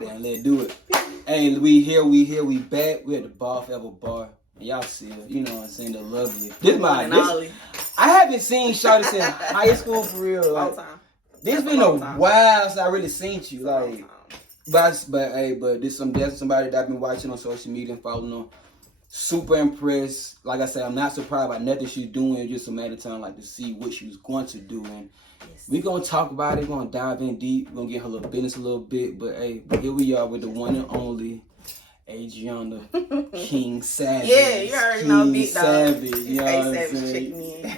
Man, let's do it. Hey, we back. We at the Bar Forever Bar. Y'all see her, you know what I'm saying, the lovely. I haven't seen Shawty since high school for real. Like, this been a while since I really seen you. Like, but this that's somebody that I've been watching on social media and following on. Super impressed. Like I said, I'm not surprised by nothing she's doing. It's just a matter of time, like, to see what she was going to do. And we're going to talk about it. We're going to dive in deep. We're going to get her little business a little bit. But, hey, here we are with the one and only Adriana King Savage. Yeah, you already know Big Dog. Savage. You know what I'm Savage check me in.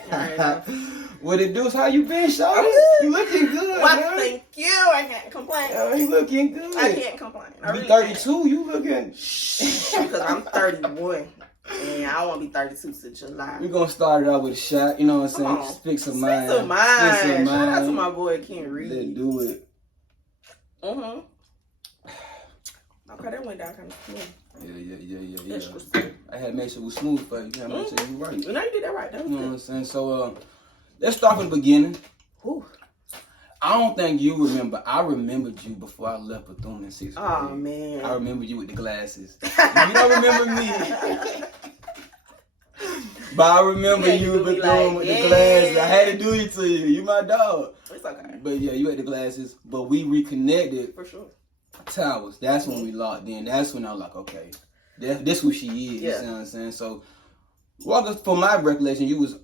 What it do? How you been, Shawty? You looking good, well, thank you. I can't complain. You looking good. I can't complain. You 32, you looking... Because I'm 31. And I won't be 32 till July. We're going to start it out with a shot. You know what I'm saying? Speak some mind. Shout out to my boy, Ken Reed. Let's do it. Mm-hmm. Okay, that went down kind of smooth. Yeah. I had to make sure it was smooth for you. I had to make sure you right. No, you did that right. That was you know good. what I'm saying? So, let's start from the beginning. Whew. I don't think you remember. I remembered you before I left Bethune in 6th grade. Oh, man. I remember you with the glasses. You don't remember me. But I remember you with Bethune with the glasses. I had to do it to you. You my dog. It's okay. But yeah, you had the glasses. But we reconnected. For sure. Towers. That's when we locked in. That's when I was like, okay, this who she is. Yeah. You know what I'm saying? So, from my recollection, you was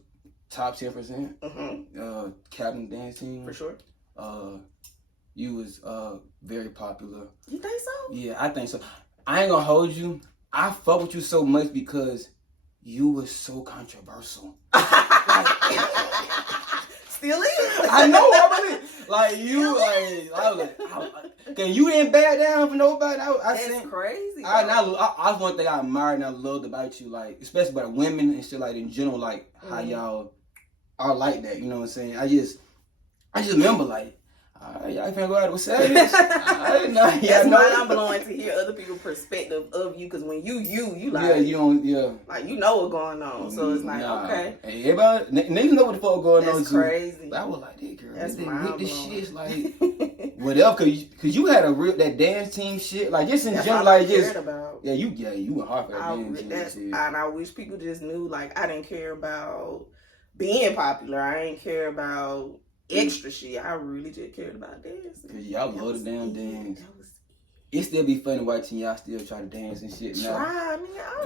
top 10%. Mm-hmm. Captain dance team. For sure. You was very popular. You think so? Yeah, I think so. I ain't gonna hold you. I fuck with you so much because you was so controversial. Still is. I know. I really like you. I was like, and you didn't back down for nobody. That's crazy. I one thing I admired and I loved about you, like, especially about women and shit, like, in general, like, how y'all are like that. You know what I'm saying? I just remember, like, y'all can't go out with Savage. I didn't know. That's why I'm blowing to hear other people's perspective of you, because when you like, yeah, you don't, like, you know what's going on, so it's like, okay. Hey, everybody, niggas know what the fuck going on. That's crazy. I was like, hey, girl, that's this shit's like, whatever, cause you had that dance team shit, like, just in general, like, just, about. you went hard for that dance team shit. And I wish people just knew, like, I didn't care about being popular. I didn't care about extra shit. I really just cared about dancing. Cause y'all love the damn dance. It still be funny watching y'all still try to dance and shit now.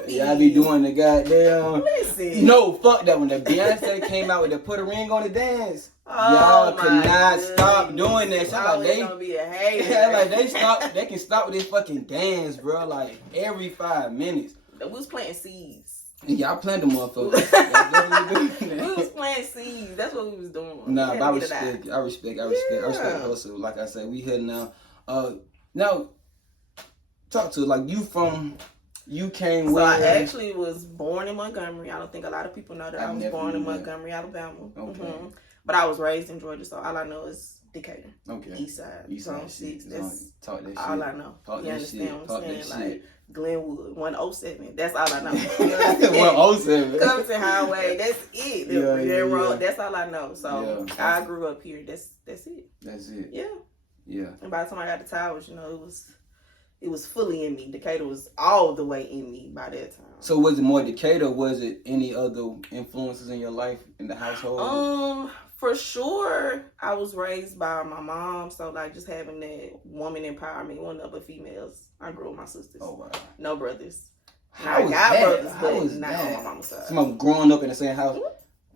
Y'all be doing the goddamn. Listen. No, fuck that one. The Beyonce came out with the put a ring on the dance. Y'all cannot stop doing that. Shit, like they gonna be a hater. Like they can stop with this fucking dance, bro. Like every 5 minutes. We was planting seeds. Y'all planted the motherfuckers. We was planting seeds. That's what we was doing. Nah, but I respect hustle. Like I said, we here now. Now, talk to like you came. So I actually was born in Montgomery. I don't think a lot of people know that I was born in Montgomery, Alabama. Okay. But I was raised in Georgia, so all I know is Decatur. Okay. East Side. Zone 6. That's talk that all shit. I know. Talk you that understand shit. what I'm saying? Talk Like Glenwood, 107. That's all I know. 107. Compton Highway. That's it. The road. That's all I know. So I grew up here. That's it. That's it. Yeah. Yeah. And by the time I got to Towers, it was fully in me. Decatur was all the way in me by that time. So was it more Decatur, or was it any other influences in your life in the household? For sure, I was raised by my mom, so like just having that woman empowerment, one of the females. I grew up with my sisters. Oh wow. No brothers. How was brothers, How was not that? on my mama's side. Someone growing up in the same house.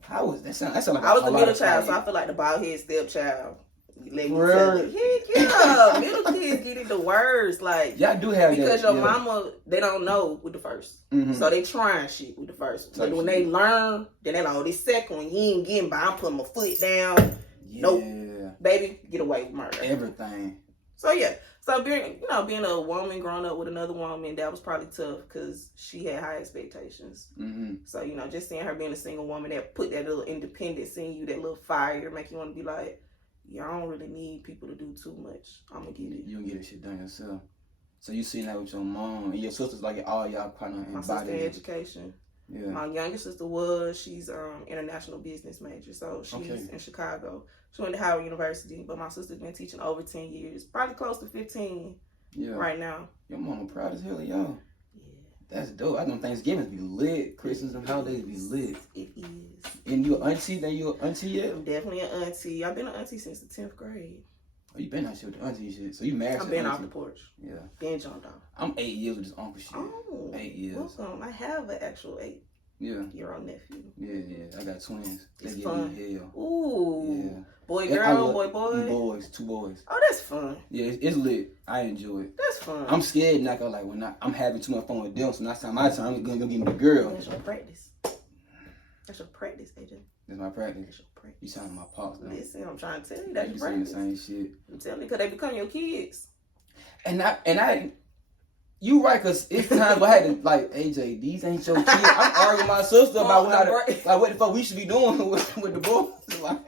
How was that? Sound like I was the middle child, so I feel like the bald head stepchild. Really? Yeah, middle kids get it the worst. Like, y'all do have because that, your mama, they don't know with the first, so they trying shit with the first. But when they learn, then they like, oh, this second one, you ain't getting by. I'm putting my foot down. Yeah. Nope, baby, get away with murder. Everything. So yeah, so being a woman growing up with another woman, that was probably tough because she had high expectations. So just seeing her being a single woman that put that little independence in you, that little fire, make you want to be like, yeah, I don't really need people to do too much. I'm gonna get it. You can get this shit done yourself. So you seen that with your mom and your sisters, like all y'all kind of my sister in education. Yeah. My younger sister she's international business major, so she's in Chicago. She went to Howard University, but my sister's been teaching over 10 years, probably close to 15. right now. Your mama proud as hell of y'all. Yeah. That's dope. I know Thanksgivings be lit. Christmas and holidays be lit. It is. And you an auntie? That you an auntie yet? I'm definitely an auntie. I've been an auntie since the 10th grade. Oh, you been out shit with the auntie shit. So you married? I've been off the porch. Yeah. Been jumped off. I'm 8 years with this uncle shit. Oh. 8 years. Welcome. I have an actual 8-year-old nephew. Yeah. I got twins. It's they fun. Give me hell. Ooh. Yeah. Boy, girl, boy. Boys, 2 boys. Oh, that's fun. Yeah, it's lit. I enjoy it. That's fun. I'm scared, like when I'm having too much fun with them. So next time my turn, I'm gonna give me the girl. That's your practice. That's your practice, AJ. That's my practice. That's your practice. You sound my pops though. Listen, I'm trying to tell you that's You your saying practice. the same shit. I'm telling you, because they become your kids. And I, you right, cause it's times I had to like, AJ, these ain't your kids. I'm arguing with my sister about what the fuck we should be doing with the boys. Like,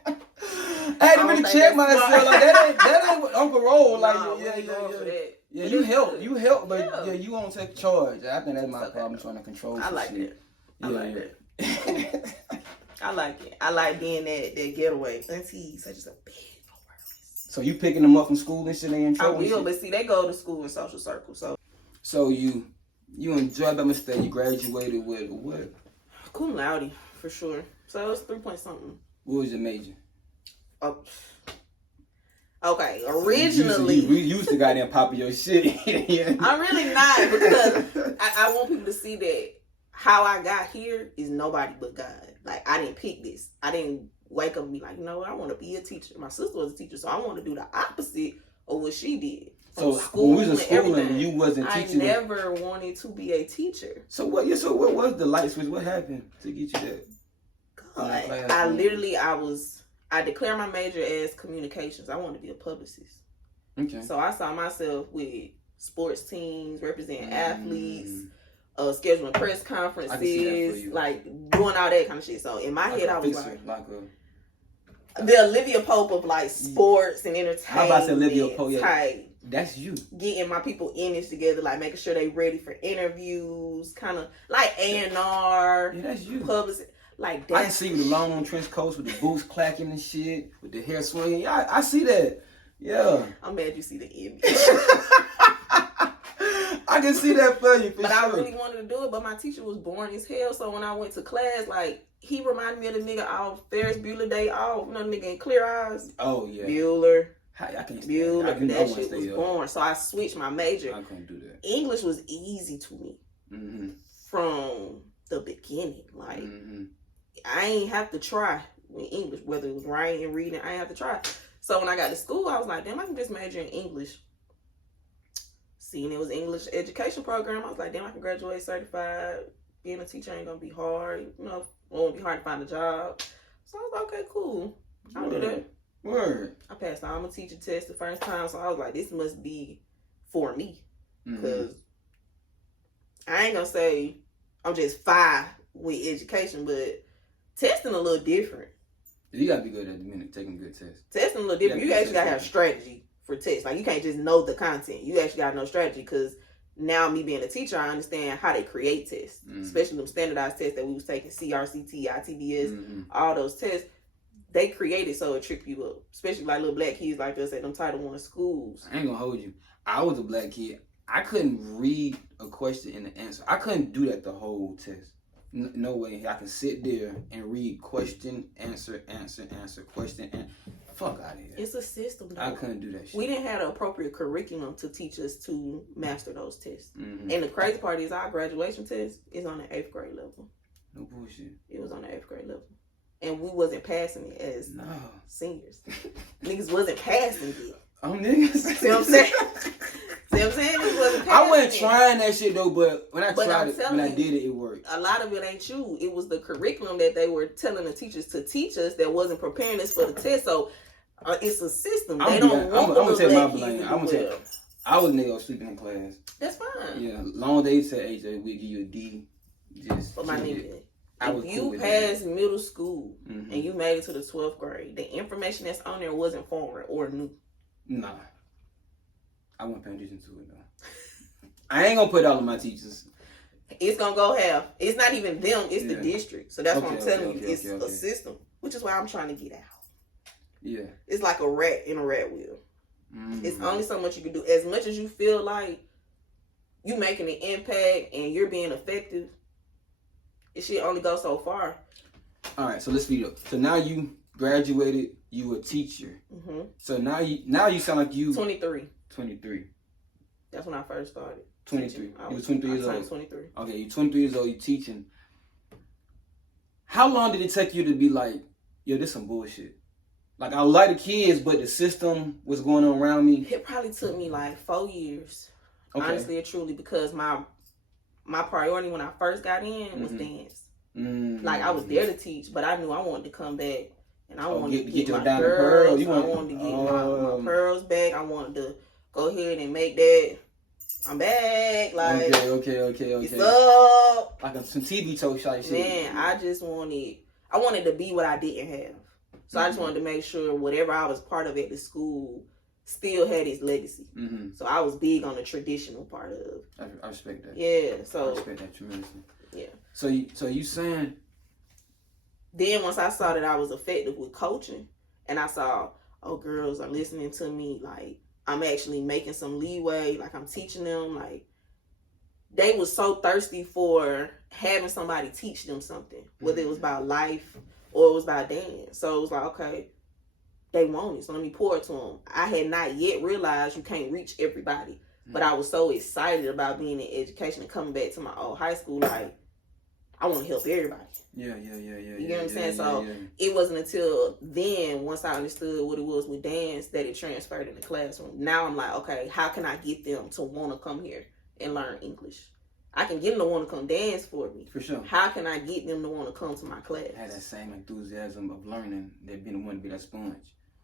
I had to really check myself. Like that ain't what Uncle Roll. Like, yeah. You help, but you won't take charge. I think that's my problem, trying to control. I like shit. it. I like it. I like it. I like being that getaway. Auntie, such as a big no worries. So you picking them up from school and shit? They in trouble. I will, but see, they go to school in social circles. So you enjoyed that mistake. You graduated with what? Cum laude, for sure. So it was 3 point something. What was your major? Okay, originally. You used to goddamn pop your shit. Yeah. I'm really not, because I want people to see that how I got here is nobody but God. Like, I didn't pick this. I didn't wake up and be like, you know what, I want to be a teacher. My sister was a teacher, so I want to do the opposite of what she did. So when we was in school and you wasn't teaching. I never wanted to be a teacher. So what was the light switch? What happened to get you that? God, I declared my major as communications. I wanted to be a publicist. Okay. So I saw myself with sports teams, representing athletes, scheduling press conferences, like doing all that kind of shit. So in my head, I was the Olivia Pope of like sports and entertainment. How about to Olivia Pope? Yeah. Type. That's you. Getting my people image together, like making sure they ready for interviews, kind of like A&R. Yeah, that's you. Publicist. Like that. I can see you with the long trench coats with the boots clacking and shit, with the hair swinging. Yeah, I see that. Yeah. I'm mad you see the image. I can see that for you. But I really wanted to do it, but my teacher was boring as hell. So when I went to class, like, he reminded me of the nigga off Ferris Bueller Day Off. You know the nigga in Clear Eyes? Oh, yeah. Bueller. I can't Bueller. That shit was boring. So I switched my major. I couldn't do that. English was easy to me from the beginning. Like, I ain't have to try with English, whether it was writing and reading, I ain't have to try. So when I got to school, I was like, damn, I can just major in English. Seeing it was English education program, I was like, damn, I can graduate certified. Being a teacher ain't gonna be hard. You know, it won't be hard to find a job. So I was like, okay, cool. I'll do that. Word. I passed all my teacher tests the first time, so I was like, this must be for me. Because I ain't gonna say I'm just fine with education, but testing a little different. You gotta be good at the minute, taking good tests. Testing a little different. You actually gotta have strategy for tests. Like, you can't just know the content. You actually gotta know strategy, because now me being a teacher, I understand how they create tests, especially them standardized tests that we was taking, CRCT, ITBS, all those tests. They create it so it trip you up, especially like little black kids like us at them Title I schools. I ain't gonna hold you. I was a black kid. I couldn't read a question and the answer. I couldn't do that the whole test. No way. I can sit there and read question, answer, question, and fuck out of here. It's a system, though. I couldn't do that shit. We didn't have the appropriate curriculum to teach us to master those tests. And the crazy part is our graduation test is on the 8th grade level. No bullshit. It was on the 8th grade level. And we wasn't passing it as seniors. Niggas wasn't passing it. Niggas. See what I'm saying? See what I'm saying? Niggas wasn't passing I wasn't trying that shit though, but when I tried it, when I did it, it worked. A lot of it ain't you. It was the curriculum that they were telling the teachers to teach us that wasn't preparing us for the test. So it's a system. They don't want the little black kids to do well. I was nigga sleeping in class. That's fine. Yeah, long day said, AJ, we give you a D. Just for my nigga. If you passed middle school and you made it to the 12th grade, the information that's on there wasn't foreign or new. Nah. I wasn't paying attention to it, though. I ain't gonna put all of my teachers. It's gonna go half. It's not even them, it's the district. So that's what I'm telling you. It's a system, which is why I'm trying to get out. Yeah. It's like a rat in a rat wheel. Mm-hmm. It's only so much you can do. As much as you feel like you making an impact and you're being effective, it should only go so far. All right, so let's speed up. So now you graduated, you a teacher. Mm-hmm. So now you sound like you 23. 23. That's when I first started. 23. You was 23 years old. 23. Okay, you're 23 years old. You teaching. How long did it take you to be like, yo, this some bullshit? Like, I like the kids, but the system was going on around me. It probably took me like 4 years, honestly and truly, because my priority when I first got in was dance. Mm-hmm. Like, I was there to teach, but I knew I wanted to come back. And I wanted to get my pearls. I wanted to get my pearls back. I wanted to go ahead and make that. I'm back. Like, okay. What's up? Like some TV show shit. Man, I wanted to be what I didn't have. So I just wanted to make sure whatever I was part of at the school still had its legacy. Mm-hmm. So I was big on the traditional part of. I respect that. Yeah. So I respect that tremendously. Yeah. So you saying? Then once I saw that I was effective with coaching, and I saw, girls are listening to me, like I'm actually making some leeway, like I'm teaching them, like they was so thirsty for having somebody teach them something, whether it was about life or it was about dance. So it was like, okay, they want it, so let me pour it to them. I had not yet realized you can't reach everybody, but I was so excited about being in education and coming back to my old high school, like I want to help everybody. Yeah. You get what I'm saying? So it wasn't until then, once I understood what it was with dance, that it transferred in the classroom. Now I'm like, okay, how can I get them to want to come here and learn English? I can get them to want to come dance for me. For sure. How can I get them to want to come to my class? Had that same enthusiasm of learning, that being the one to be that sponge.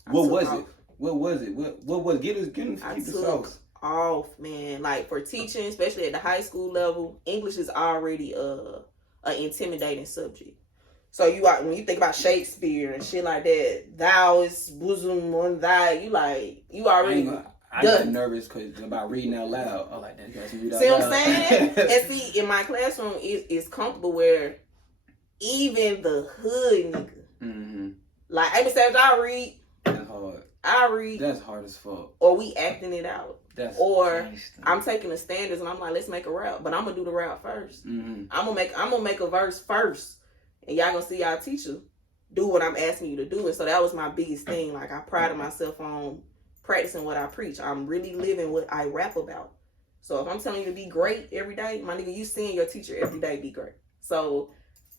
What was it? What was it? Get us I keep the took sauce. off, man. Like for teaching, especially at the high school level, English is already an intimidating subject. So when you think about Shakespeare and shit like that, thou is bosom on thy, you already. I got nervous because about reading out loud. I like that. You guys read out see loud. what I'm saying? And see, in my classroom, it's comfortable where even the hood nigga, mm-hmm. like Amy Savage, I read. That's hard. I read. That's hard as fuck. Or we acting it out. Or nasty. I'm taking the standards and I'm like, let's make a rap, but I'm gonna do the rap first. Mm-hmm. I'm gonna make a verse first, and y'all gonna see y'all teacher do what I'm asking you to do. And so that was my biggest thing. Like I prided myself on practicing what I preach. I'm really living what I rap about. So if I'm telling you to be great every day, my nigga, you seeing your teacher every day be great. So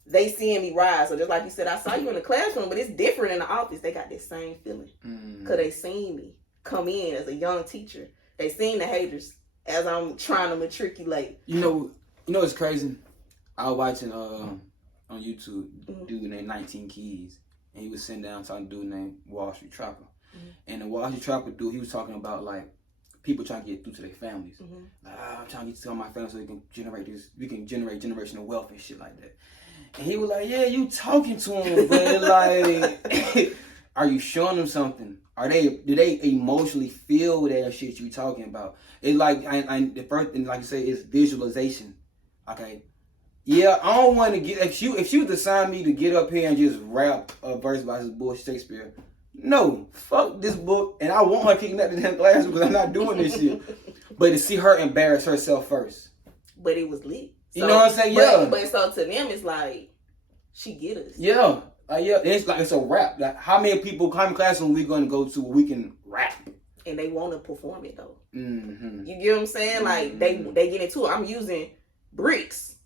they seeing me rise. So just like you said, I saw you in the classroom, but it's different in the office. They got that same feeling because they seen me come in as a young teacher. They seen the haters as I'm trying to matriculate. You know it's crazy. I was watching on YouTube dude named 19 Keys, and he was sitting down talking to a dude named Wall Street Trapper. Mm-hmm. And the Wall Street Trapper dude, he was talking about like people trying to get through to their families. Mm-hmm. Like, I'm trying to get to all my family so we can generate generational wealth and shit like that. And he was like, yeah, you talking to him, but like, are you showing them something? Do they emotionally feel that shit you talking about? It's like, the first thing, like you say, is visualization. Okay. Yeah, I don't want to get, if you assign me to get up here and just rap a verse about this bullshit Shakespeare, no, fuck this book, and I want her kicking out the damn classroom because I'm not doing this shit. But to see her embarrass herself first. But it was lit. So, you know what I'm saying? Yeah. But so to them, it's like, she get us. Yeah. It's like it's a rap. Like how many classroom we gonna go to where we can rap? And they want to perform it though. Mm-hmm. You get what I'm saying? Like they get into it. I'm using bricks,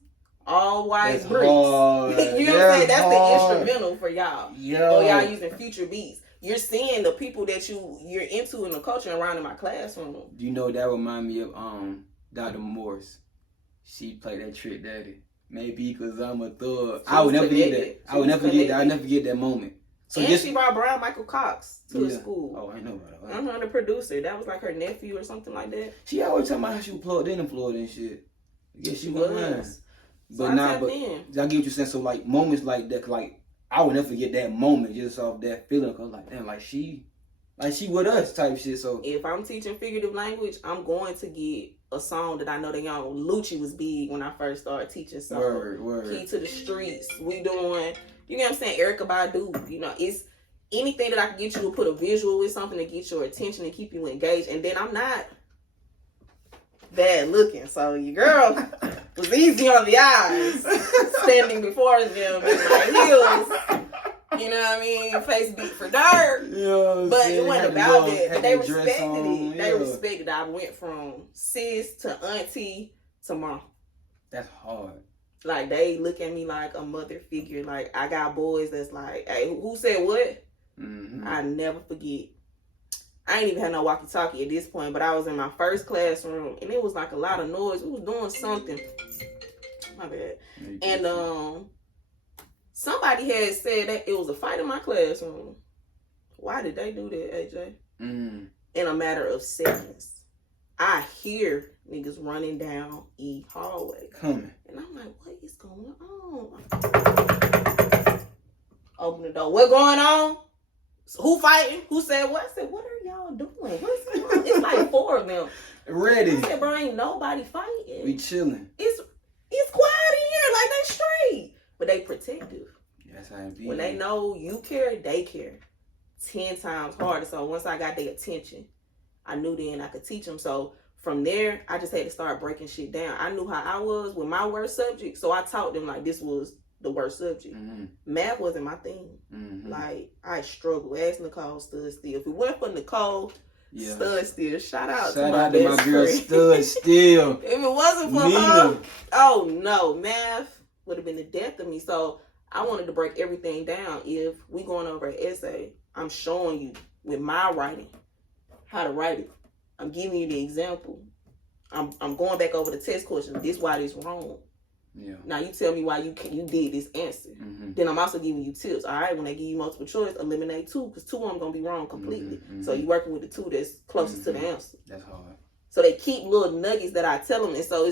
all white bricks. You know what I'm saying? That's hard. The instrumental for y'all. Yeah. Or y'all using future beats. You're seeing the people that you're into in the culture around in my classroom. You know that remind me of Dr. Morris. She played that Trick Daddy. Maybe because I'm a thug. I would never forget that. I would never forget that moment. So and she brought Brian Michael Cox to the school. Oh, I know about that. The producer. That was like her nephew or something like that. She always talking about how she was plugged in Florida and shit. Yeah, she was. But I get what you're saying. So like moments like that, like I would never forget that moment just off that feeling. Cause like damn, like she with us type shit. So if I'm teaching figurative language, I'm going to get a song that I know that young Lucci was big when I first started teaching. So word. Key to the Streets. We doing, you know what I'm saying, Erykah Badu. You know, anything that I can get you to put a visual with something to get your attention and keep you engaged. And then I'm not bad looking, so your girl was easy on the eyes, standing before them in my heels. You know what I mean? Face beat for dirt. Yeah, but it wasn't about that. But they respected on, it. Yeah. They respected it. I went from sis to auntie to mom. That's hard. Like, they look at me like a mother figure. Like, I got boys that's like, hey, who said what? Mm-hmm. I never forget. I ain't even had no walkie-talkie at this point, but I was in my first classroom, and it was like a lot of noise. We was doing something. My bad. And, somebody had said that it was a fight in my classroom. Why did they do that, AJ? In a matter of seconds. I hear niggas running down E hallway. Coming. And I'm like, what is going on? Open the door. What going on? Who fighting? Who said what? I said, what are y'all doing? What's going on? It's like 4 of them. Ready. I said, bro, ain't nobody fighting. We chilling. It's quiet in here. Like, they straight. But they protective. That's how it be. When they know you care, they care 10 times harder. So once I got their attention, I knew then I could teach them. So from there, I just had to start breaking shit down. I knew how I was with my worst subject, so I taught them like this was the worst subject. Math wasn't my thing. Like, I struggled. Ask Nicole, stood still. If it went for Nicole, stood still. Shout out to my girl, stood still. If it wasn't for her, oh no, math would have been the death of me. So I wanted to break everything down. If we going over an essay, I'm showing you with my writing how to write it. I'm giving you the example. I'm going back over the test question. This why this wrong. Yeah. Now you tell me why you did this answer. Then I'm also giving you tips. All right, when they give you multiple choice, eliminate 2 because 2 of them gonna be wrong completely. So you're working with the 2 that's closest to the answer. That's hard. So they keep little nuggets that I tell them, and so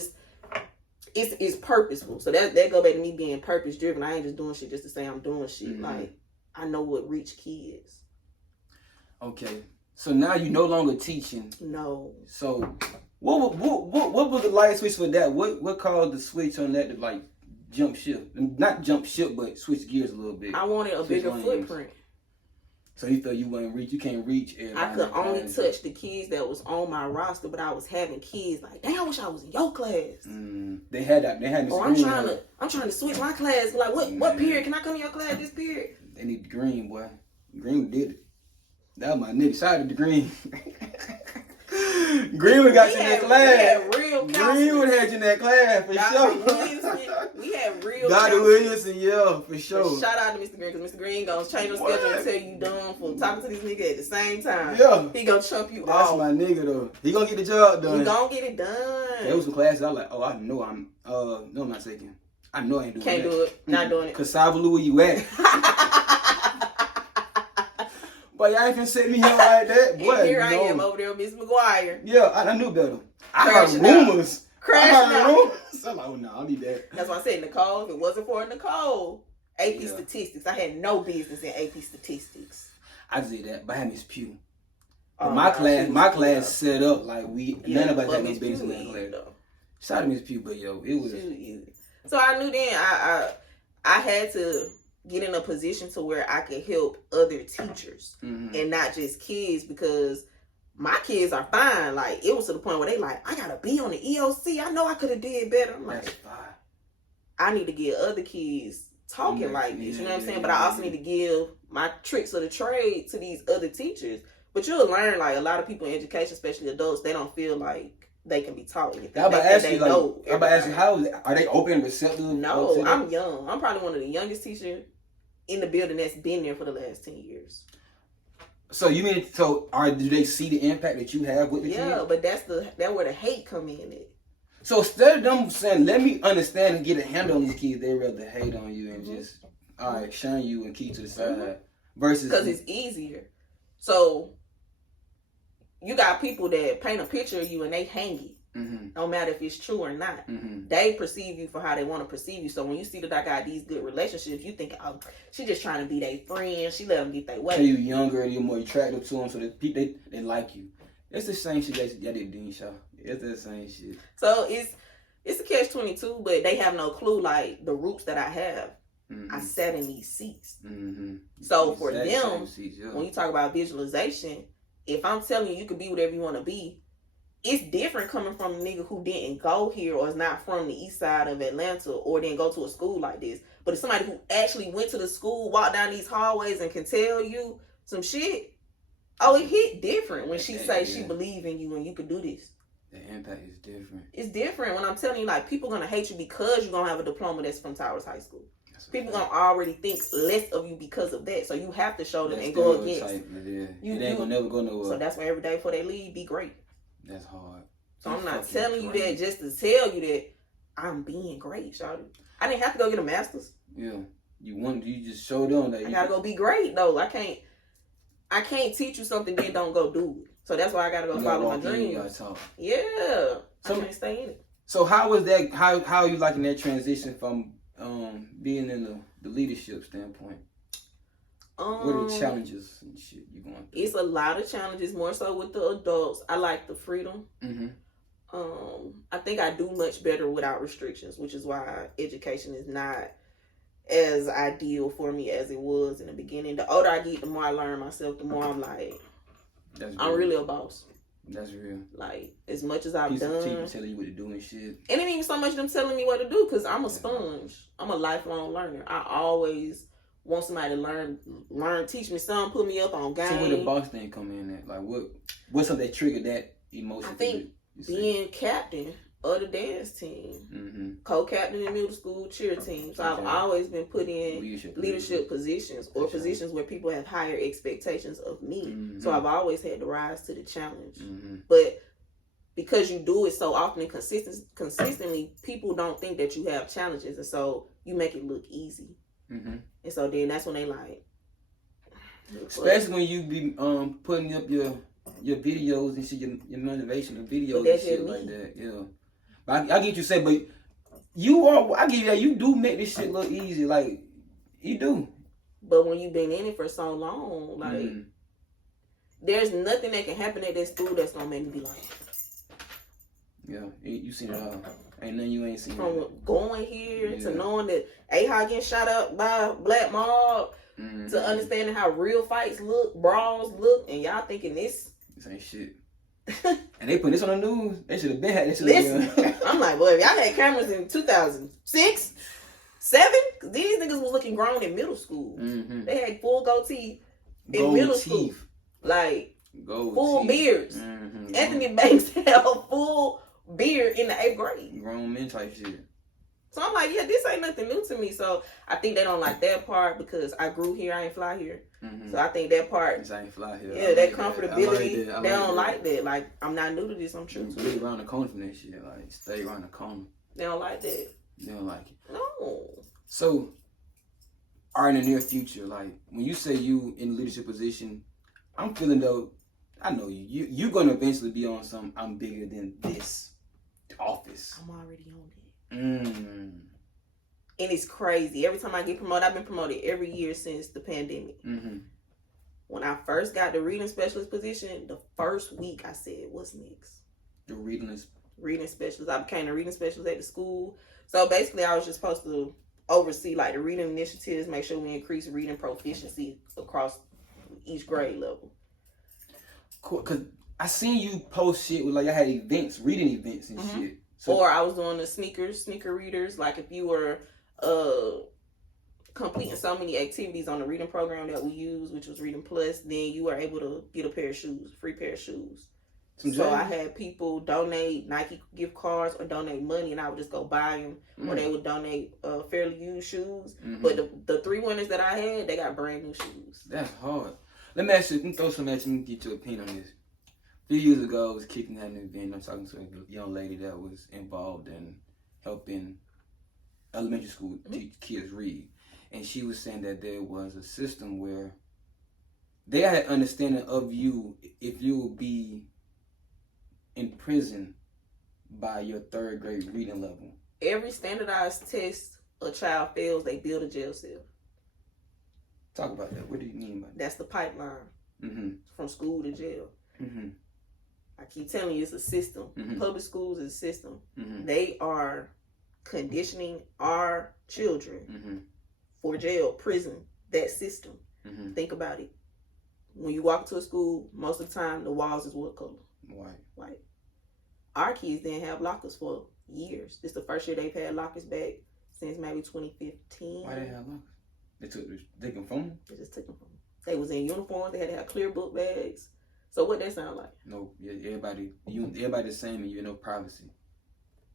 it's purposeful. So that go back to me being purpose driven. I ain't just doing shit just to say I'm doing shit. Like, I know what reach kids. Okay, so now you no longer teaching. No. So what was the light switch for that? What caused the switch on that to like jump ship? Not jump ship, but switch gears a little bit. I wanted a bigger footprint. So you felt you can't reach everybody. I could only touch the kids that was on my roster, but I was having kids like, dang, I wish I was in your class. They had that. They had. Or I'm trying to switch my class. Like, what period can I come in your class this period? They need the green, boy. Green did it. That was my nigga. Shout out to Green. Green would got you in that class. Green would had you in that class for sure. We had real Dr. Williamson, yeah, for sure. But shout out to Mr. Green, because Mr. Green gonna change your schedule and tell you done for talking to this nigga at the same time. Yeah. He gonna chump you That's off. my nigga though. He gonna get the job done. He gonna get it done. There was some classes I was like, oh, I know I'm no, I'm not taking. I know I ain't doing Can't that. do it. Not doing it. Cassava, where you at? But y'all ain't finna set me up like that, boy. And here I am over there with Miss McGuire. Yeah, I knew better. I heard rumors. Crashing out. So I'm like, oh no, I'll be there. That's why I said Nicole. If it wasn't for Nicole, AP Statistics, I had no business in AP Statistics. I did that, but I had Miss Pugh. My class set up like none of us had no business in that class. Shout out to Miss Pugh, but yo, it was easy. So I knew then I had to get in a position to where I could help other teachers and not just kids, because my kids are fine. Like, it was to the point where they like, I gotta be on the EOC. I know I could have did better. I'm like, I need to get other kids talking like this. You know what I'm saying? But I also need to give my tricks of the trade to these other teachers. But you'll learn, like, a lot of people in education, especially adults, they don't feel like they can be taught anything. I'm about to ask you, how is it? Are they open and receptive? No, I'm young. I'm probably one of the youngest teachers in the building that's been there for the last 10 years. So you mean, do they see the impact that you have with the kids? Yeah, but that's where the hate come in at. So instead of them saying, let me understand and get a handle on these kids, they rather hate on you and just, all right, shun you and keep to the side. Versus, because it's easier. So you got people that paint a picture of you and they hang it. No matter if it's true or not. They perceive you for how they want to perceive you. So when you see that I got these good relationships, you think, oh, she just trying to be their friend. She let them get their way. So you're younger and you're more attractive to them, so that people, they like you. It's the same shit that did Dean Shaw. It's the same shit. So it's a catch-22, but they have no clue, like, the roots that I have. I sat in these seats. So for them, seats, when you talk about visualization, if I'm telling you could be whatever you want to be, it's different coming from a nigga who didn't go here or is not from the east side of Atlanta or didn't go to a school like this. But it's somebody who actually went to the school, walked down these hallways and can tell you some shit. Oh, it hit different when she say she believe in you and you could do this. The impact is different. It's different when I'm telling you, like, people gonna hate you because you're gonna have a diploma that's from Towers High School. People gonna already think less of you because of that. So you have to show them and go against. It ain't gonna never go nowhere. So that's why every day before they leave, be great. That's hard. So I'm not telling you that just to tell you that I'm being great, shawty. I didn't have to go get a master's. Yeah. You just show them that I gotta go be great though. I can't teach you something then don't go do it. So that's why I gotta go follow my dreams. Yeah. I can't stay in it. So how was that how are you liking that transition from being in the leadership standpoint? What are the challenges and shit you going through? It's a lot of challenges, more so with the adults. I like the freedom. I think I do much better without restrictions, which is why education is not as ideal for me as it was in the beginning. The older I get, the more I learn myself, the more I'm like, I'm really a boss. That's real. Like, as much as I've done. People telling you what to do and shit. And it ain't even so much them telling me what to do, because I'm a sponge. I'm a lifelong learner. I always want somebody to learn, teach me something, put me up on game. So where the boss thing come in at? Like, what's something that triggered that emotion? I think being captain of the dance team, co-captain in middle school cheer team. So I've always been put in leadership positions or positions where people have higher expectations of me. So I've always had to rise to the challenge. But because you do it so often and consistently, people don't think that you have challenges, and so you make it look easy. And so then that's when they like, especially when you be putting up your videos and shit, your motivational videos and shit like that. Yeah, but I get you say, but I give you that, you do make this shit look easy, like you do. But when you've been in it for so long, like there's nothing that can happen at that school that's gonna make me be like, yeah, you seen it all. Ain't nothing you ain't seen. From going here to knowing that A-High getting shot up by Black Mob, to understanding how real fights look, brawls look, and y'all thinking this ain't shit. And they put this on the news. They should have been had this shit. Listen, I'm like, boy, if y'all had cameras in 2006, 7, because these niggas was looking grown in middle school. They had full goatee in middle school. Like, full beards. Anthony Banks had a full beard in the 8th grade. Grown men type shit. So I'm like, yeah, this ain't nothing new to me. So I think they don't like that part because I grew here, I ain't fly here. So I think that part, I ain't fly here. Yeah, that comfortability, they don't like that. Like, I'm not new to this, I'm true. Stay around the corner from that shit. Like, stay around the corner. They don't like that. They don't like it. No. So, in the near future, like, when you say you in a leadership position, I'm feeling though, I know you're going to eventually be on some, I'm bigger than this office. I'm already on it. And it's crazy. Every time I get promoted, I've been promoted every year since the pandemic. When I first got the reading specialist position, the first week I said, what's next? The reading specialist. I became a reading specialist at the school. So basically I was just supposed to oversee like the reading initiatives, make sure we increase reading proficiency across each grade level. Cool, because I seen you post shit with like I had events, reading events and shit. So, or I was doing the sneaker readers. Like if you were completing so many activities on the reading program that we use, which was Reading Plus, then you were able to get a pair of shoes, free pair of shoes. So I had people donate Nike gift cards or donate money, and I would just go buy them, or they would donate fairly used shoes. But the 3 winners that I had, they got brand new shoes. That's hard. Let me ask you, let me throw some at you and get your opinion on this. A few years ago, I was kicking at an event. I'm talking to a young lady that was involved in helping elementary school teach kids read. And she was saying that there was a system where they had understanding of you if you would be in prison by your 3rd grade reading level. Every standardized test a child fails, they build a jail cell. Talk about that. What do you mean by that? That's the pipeline from school to jail. I keep telling you, it's a system. Public schools is a system. They are conditioning our children for jail, prison, that system. Mm-hmm. Think about it. When you walk to a school, most of the time the walls is what color? White. Our kids didn't have lockers for years. This is the first year they've had lockers back since maybe 2015. Why they have lockers? They took them from them? They just took them from them. They was in uniform. They had to have clear book bags. So what that sound like? No, everybody the same, and you have no privacy.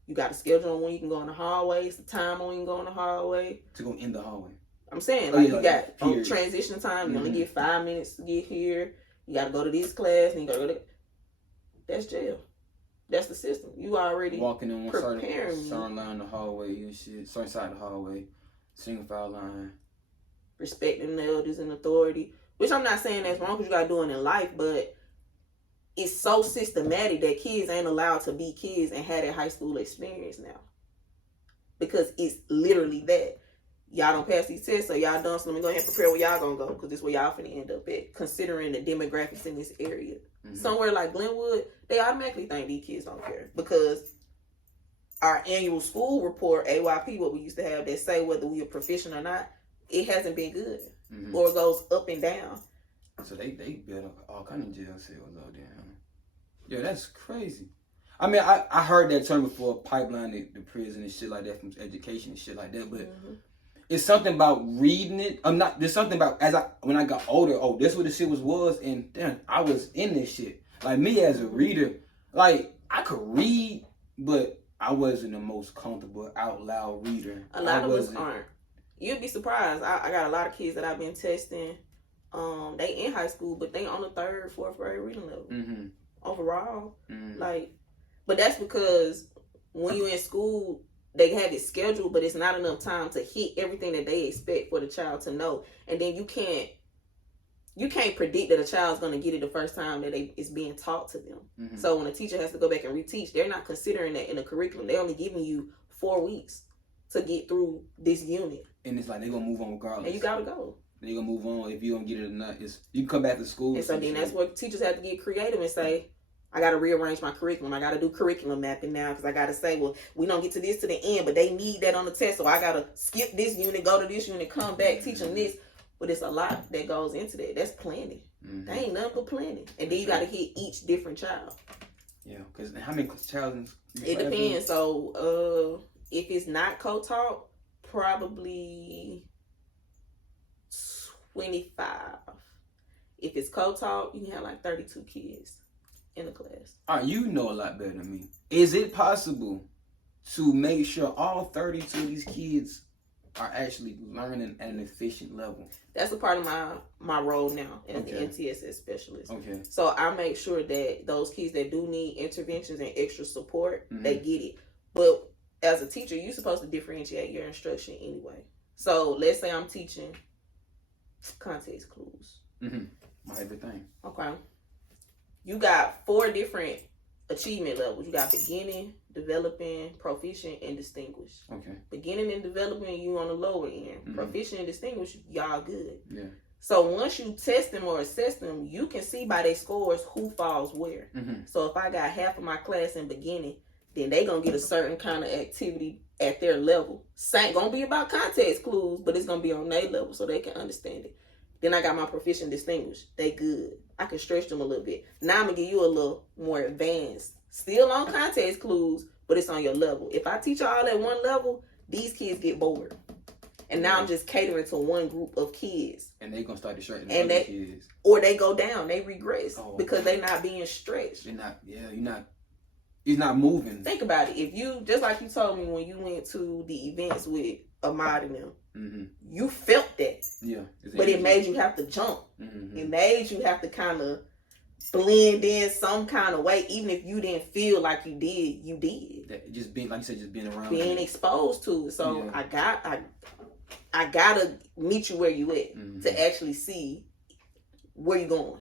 You got a schedule on when you can go in the hallway. It's the time on when you can go in the hallway. To go in the hallway. I'm saying, like, you got on transition time. You only get 5 minutes to get here. You got to go to this class, and you got to go to. That's jail. That's the system. You already walking in one certain line the hallway and shit, certain side of the hallway, single file line. Respecting the elders and authority, which I'm not saying that's wrong because you got to do it in life, but it's so systematic that kids ain't allowed to be kids and have that high school experience now. Because it's literally that. Y'all don't pass these tests, so y'all done, so let me go ahead and prepare where y'all gonna go, because this is where y'all finna end up at, considering the demographics in this area. Mm-hmm. Somewhere like Glenwood, they automatically think these kids don't care, because our annual school report, AYP, what we used to have that say whether we are proficient or not, it hasn't been good, or it goes up and down. So they built up all kind of jail cells out there. Yeah, that's crazy. I mean, I heard that term before, pipeline the prison and shit like that from education and shit like that, but it's something about reading it. There's something about when I got older, this what the shit was, and then I was in this shit. Like me as a reader, like I could read, but I wasn't the most comfortable out loud reader. A lot of us aren't. You'd be surprised. I got a lot of kids that I've been testing. They in high school, but they on the 3rd, 4th grade reading level. Overall. Like, but that's because when you're in school, they have it scheduled, but it's not enough time to hit everything that they expect for the child to know. And then you can't predict that a child's going to get it the first time that it's being taught to them. So when a teacher has to go back and reteach, they're not considering that in the curriculum. They're only giving you 4 weeks to get through this unit. And it's like they're going to move on regardless. And you got to go. They're going to move on if you don't get it or not. You can come back to school. And so then that's where teachers have to get creative and say, I got to rearrange my curriculum. I got to do curriculum mapping now, because I got to say, well, we don't get to this to the end, but they need that on the test. So I got to skip this unit, go to this unit, come back, teach them this. But it's a lot that goes into that. That's planning. They ain't nothing but planning. And then you got to hit each different child. Yeah, because how many child? It depends. So if it's not co-taught, probably 25. If it's co-taught, you can have like 32 kids in the class. All right, you know a lot better than me. Is it possible to make sure all 32 of these kids are actually learning at an efficient level? That's a part of my role now as the MTSS specialist. Okay. So I make sure that those kids that do need interventions and extra support, they get it. But as a teacher, you're supposed to differentiate your instruction anyway. So let's say I'm teaching context clues. My everything. Okay. You got 4 different achievement levels. You got beginning, developing, proficient, and distinguished. Okay. Beginning and developing, you on the lower end. Proficient and distinguished, y'all good. Yeah. So once you test them or assess them, you can see by their scores who falls where. So if I got half of my class in beginning, then they gonna get a certain kind of activity at their level. Ain't gonna be about context clues, but it's gonna be on their level so they can understand it. Then I got my proficient distinguished. They good. I can stretch them a little bit. Now I'm going to give you a little more advanced. Still on context clues, but it's on your level. If I teach y'all at one level, these kids get bored. And now I'm just catering to one group of kids. And they going to start to stretch other kids. Or they go down. They regress because they're not being stretched. He's not moving. Think about it. If you, just like you told me when you went to the events with Ahmad and them, you felt that. Yeah. But it made you have to jump. It made you have to kind of blend in some kind of way, even if you didn't feel like you did. That just being, like you said, just being around. Being exposed to it. So I gotta meet you where you at to actually see where you're going.